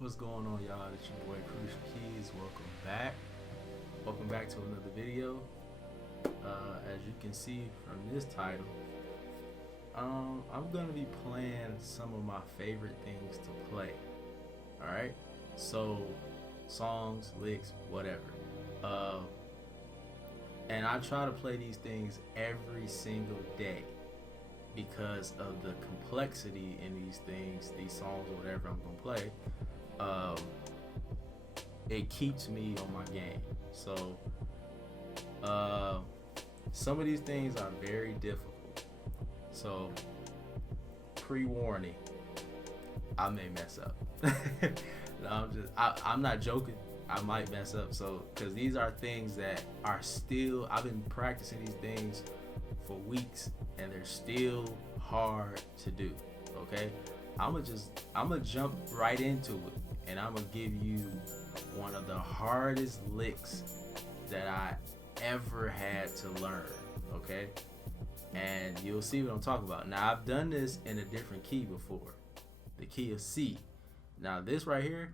What's going on, y'all? It's your boy Crucial Keez. Welcome back. Welcome back to another video. As you can see from this title, I'm gonna be playing some of my favorite things to play. All right, so songs, licks, whatever. And I try to play these things every single day because of the complexity in these things, these songs, or whatever I'm gonna play. It keeps me on my game. So some of these things are very difficult. So pre-warning, I may mess up. No, I'm not joking. I might mess up. So because these are things that are still, I've been practicing these things for weeks and they're still hard to do. Okay, I'm gonna jump right into it, and I'm gonna give you one of the hardest licks that I ever had to learn. Okay, and you'll see what I'm talking about. Now I've done this in a different key before, the key of C. Now this right here,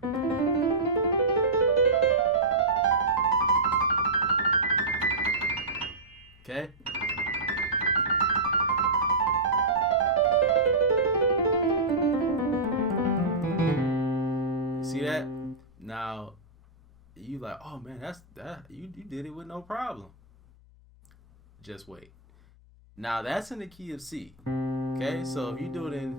okay. See that? Now you like, oh man, you did it with no problem. Just wait. Now that's in the key of C. Okay, so if you do it in,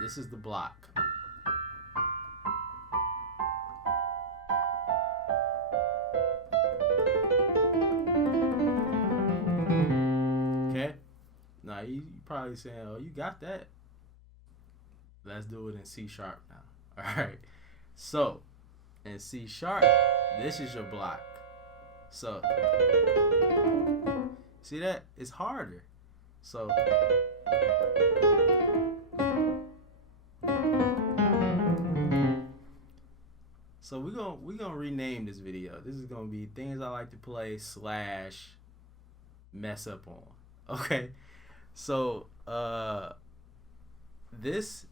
this is the block. Okay? Now you probably saying, oh, you got that. Let's do it in C sharp now. Alright. So in C sharp, this is your block. So see that? It's harder. So we're gonna rename this video. This is gonna be things I like to play / mess up on. Okay, so this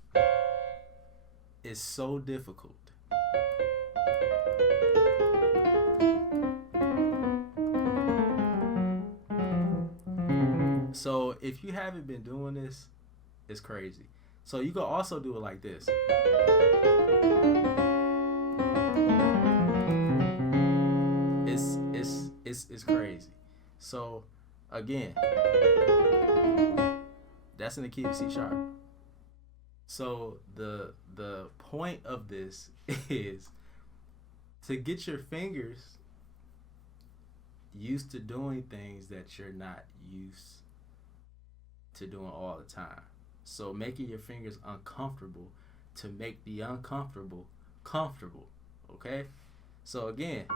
is so difficult. So if you haven't been doing this, it's crazy. So you can also do it like this. It's crazy. So again, that's in the key of C sharp. So the point of this is to get your fingers used to doing things that you're not used to doing all the time. So making your fingers uncomfortable to make the uncomfortable comfortable. Okay? So again,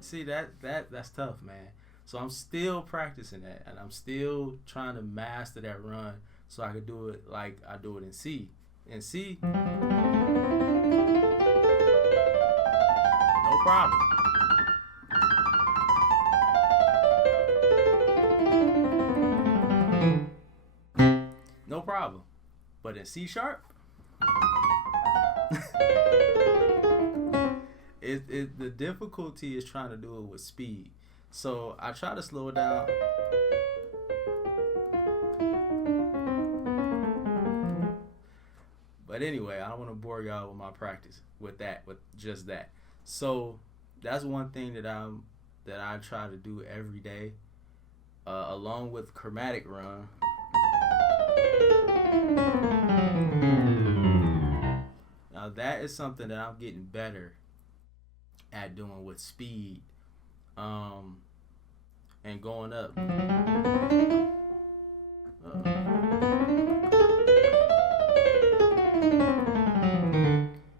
see that's tough, man. So I'm still practicing that, and I'm still trying to master that run so I could do it like I do it in C. In C, no problem. No problem. But in C sharp, the difficulty is trying to do it with speed. So I try to slow it down. But anyway, I don't want to bore y'all with my practice with just that. So that's one thing that I try to do every day, along with chromatic run. Now that is something that I'm getting better at doing with speed, and going up.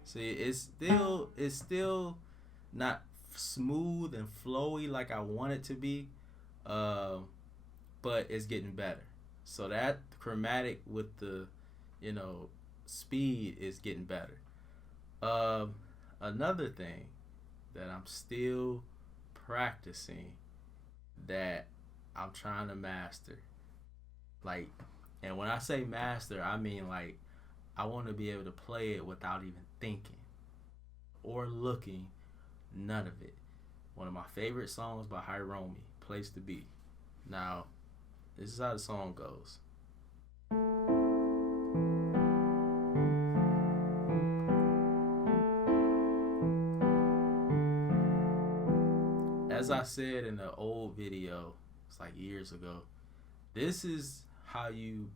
See, it's still not smooth and flowy like I want it to be, uh, but it's getting better. So that chromatic with the, you know, speed is getting better. Um, Another thing that I'm still practicing that I'm trying to master, like, and when I say master, I mean like I want to be able to play it without even thinking or looking, none of it. One of my favorite songs by Hiromi, Place to Be. Now, this is how the song goes. As I said in the old video, it's like years ago, this is how you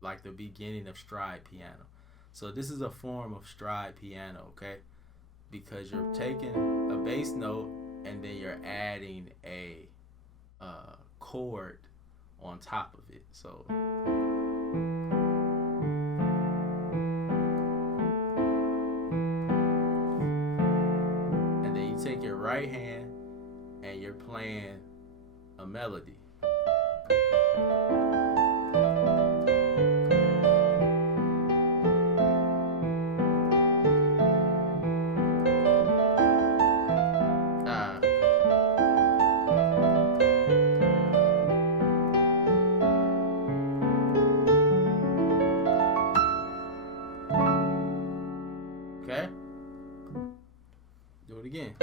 like the beginning of stride piano. So this is a form of stride piano, okay? Because you're taking a bass note and then you're adding a chord on top of it. So and then you take your right hand and you're playing a melody. Okay? Do it again.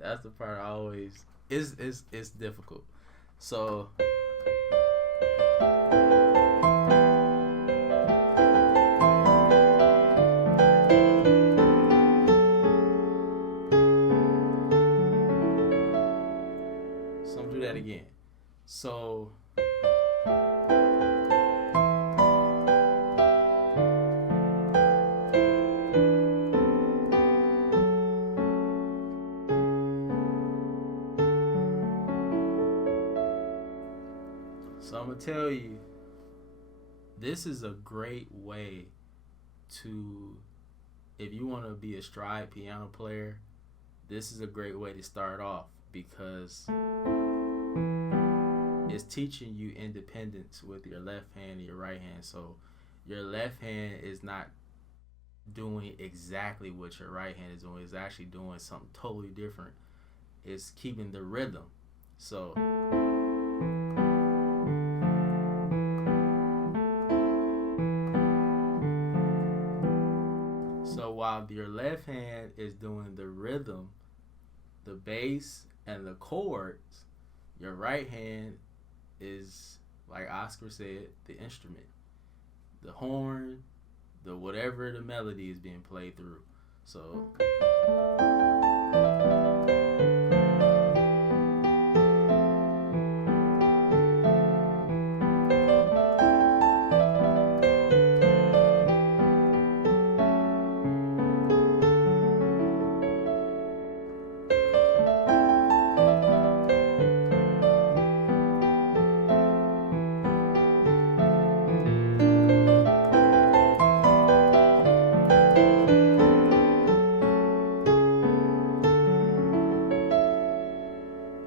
That's the part I always it's difficult. So I'm gonna do that again. So I'm gonna tell you, this is a great way to, if you want to be a stride piano player, this is a great way to start off because it's teaching you independence with your left hand and your right hand. So your left hand is not doing exactly what your right hand is doing. It's actually doing something totally different. It's keeping the rhythm. So while your left hand is doing the rhythm, the bass, and the chords, your right hand is, like Oscar said, the instrument, the horn, the whatever the melody is being played through. So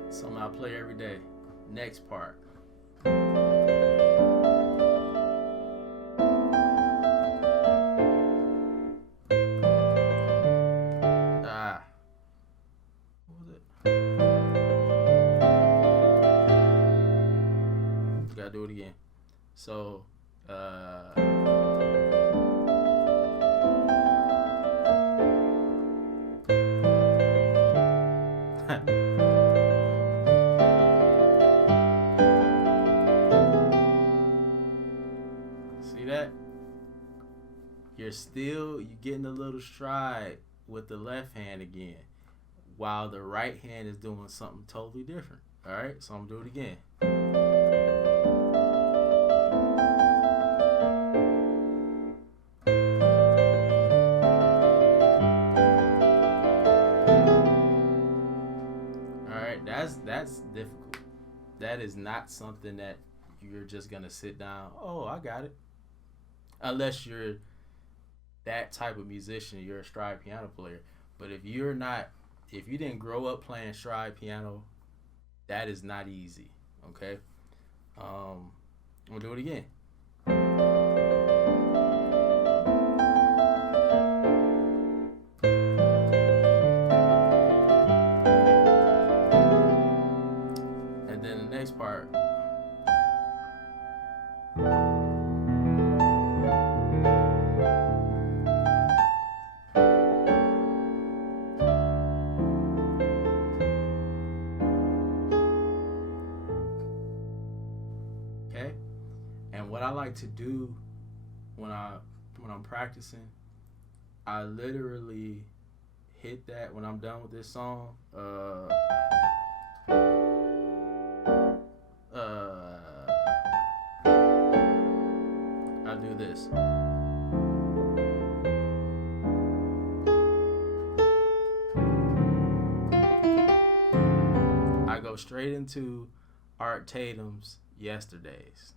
something I play every day. Next part. What was it? Gotta do it again. So, see that? You're getting a little stride with the left hand again, while the right hand is doing something totally different. All right, so I'm gonna do it again. That is not something that you're just gonna sit down. Oh, I got it. Unless you're that type of musician, you're a stride piano player. But if you're not, if you didn't grow up playing stride piano, that is not easy. Okay. I'm gonna do it again. And then the next part. Okay. And what I like to do when I'm practicing, I literally hit that when I'm done with this song. I do this. I go straight into Art Tatum's Yesterdays.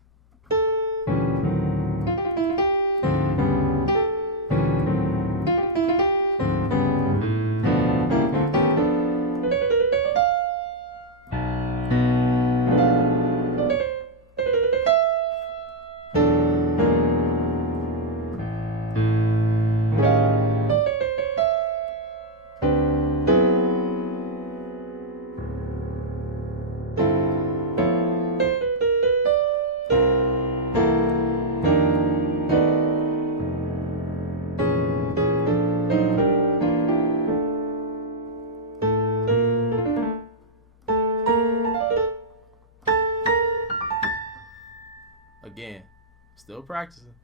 Again, still practicing.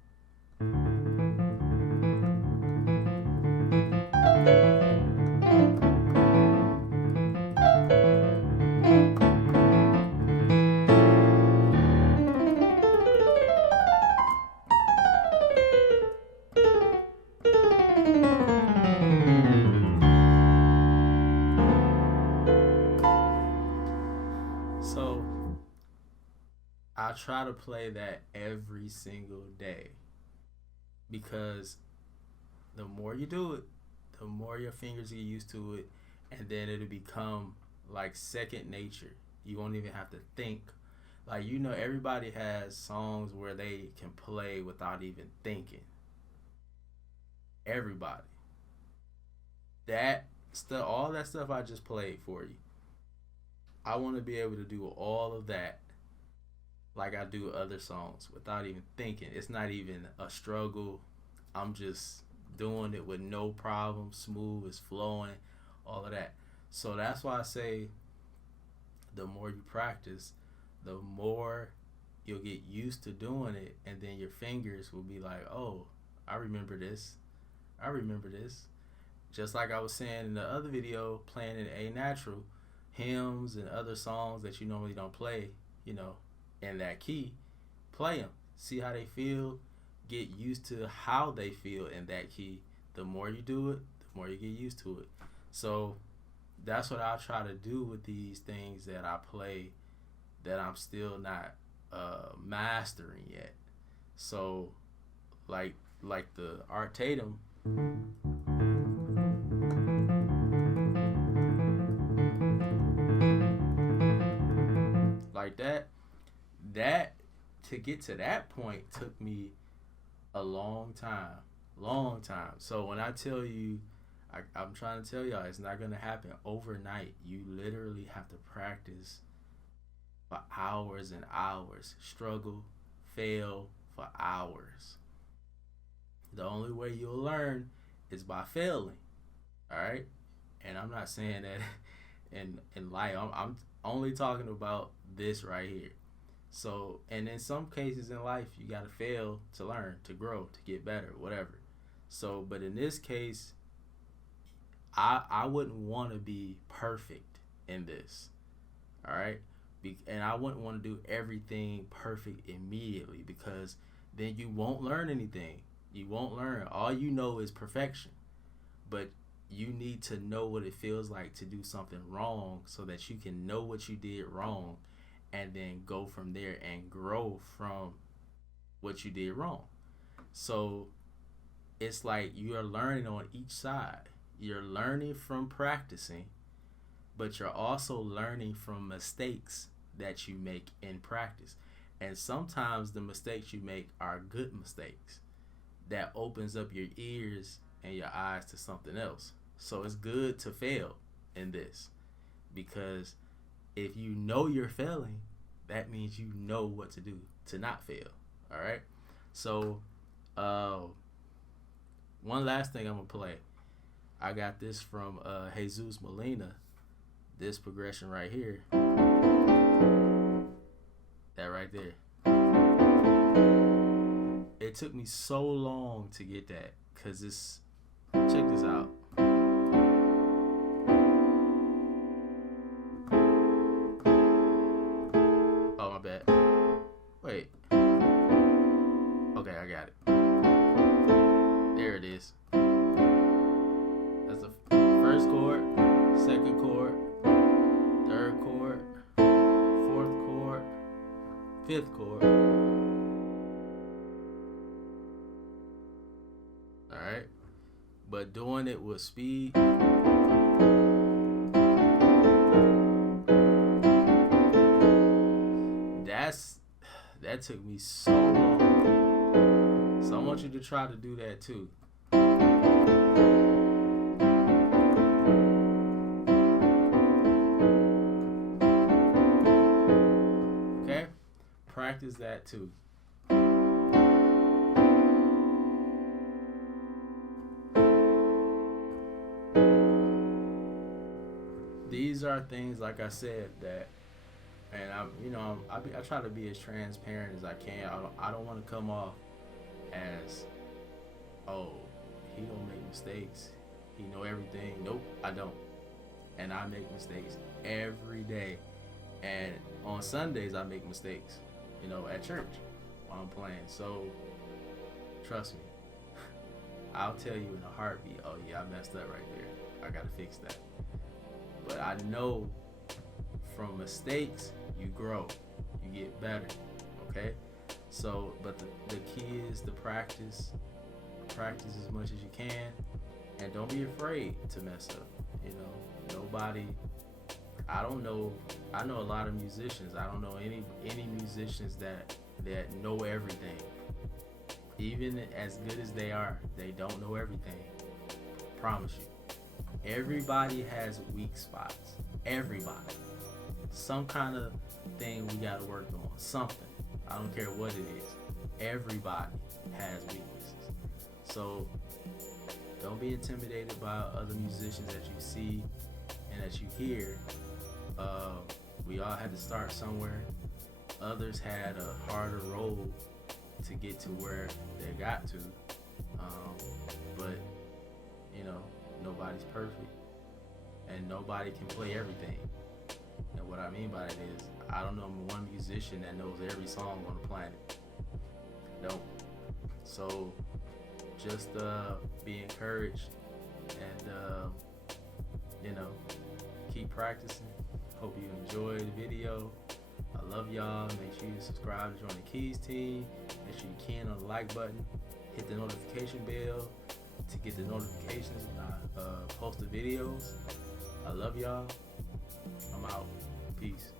So I try to play that every single day because the more you do it, the more your fingers get used to it, and then it'll become like second nature. You won't even have to think. Like, you know, everybody has songs where they can play without even thinking. Everybody. That stuff, all that stuff I just played for you. I want to be able to do all of that like I do other songs without even thinking. It's not even a struggle. I'm just doing it with no problem, smooth, it's flowing, all of that. So that's why I say the more you practice, the more you'll get used to doing it, and then your fingers will be like, oh, I remember this. I remember this. Just like I was saying in the other video, playing in A natural, hymns and other songs that you normally don't play, you know, in that key, play them. See how they feel. Get used to how they feel in that key. The more you do it, the more you get used to it. So that's what I try to do with these things that I play that I'm still not mastering yet. So like the Art Tatum. Like that to get to that point took me a long time. Long time. So when I tell you, I'm trying to tell y'all, it's not going to happen overnight. You literally have to practice for hours and hours. Struggle, fail for hours. The only way you'll learn is by failing. All right? And I'm not saying that in life. I'm only talking about this right here. So, and in some cases in life, you got to fail to learn, to grow, to get better, whatever. So, but in this case, I wouldn't want to be perfect in this. All right? And I wouldn't want to do everything perfect immediately, because then you won't learn anything. You won't learn. All you know is perfection. But you need to know what it feels like to do something wrong so that you can know what you did wrong and then go from there and grow from what you did wrong. So it's like you are learning on each side. You're learning from practicing, but you're also learning from mistakes that you make in practice. And sometimes the mistakes you make are good mistakes that opens up your ears and your eyes to something else. So it's good to fail in this, because if you know you're failing, that means you know what to do to not fail. All right. So one last thing I'm gonna play. I got this from Jesus Molina. This progression right here. That right there. It took me so long to get that, cause it's, check this out. Oh, my bad. Wait. Okay, I got it. There it is. That's the first chord, second chord, third chord, fourth chord, fifth chord. Alright? But doing it with speed. That took me so long. So I want you to try to do that too. Okay? Practice that too. These are things, like I said, that, and I try to be as transparent as I can. I don't want to come off as, oh, he don't make mistakes, he know everything. Nope, I don't. And I make mistakes every day. And on Sundays I make mistakes, at church while I'm playing. So trust me, I'll tell you in a heartbeat, oh yeah, I messed up right there, I gotta fix that. But I know from mistakes you grow, you get better. Okay? So, but the key is to practice as much as you can, and don't be afraid to mess up. Nobody, I know a lot of musicians. I don't know any musicians that know everything. Even as good as they are, they don't know everything. Promise you. Everybody has weak spots. Everybody. Some kind of thing we gotta work on. Something. I don't care what it is. Everybody has weaknesses. So don't be intimidated by other musicians that you see and that you hear. We all had to start somewhere. Others had a harder road to get to where they got to. But nobody's perfect, and nobody can play everything. And what I mean by that is, I don't know one musician that knows every song on the planet. No. So just be encouraged, and keep practicing. Hope you enjoyed the video. I love y'all. Make sure you subscribe to join the Keez team. Make sure you can on the like button. Hit the notification bell to get the notifications when I post the videos. I love y'all. I'm out. Peace.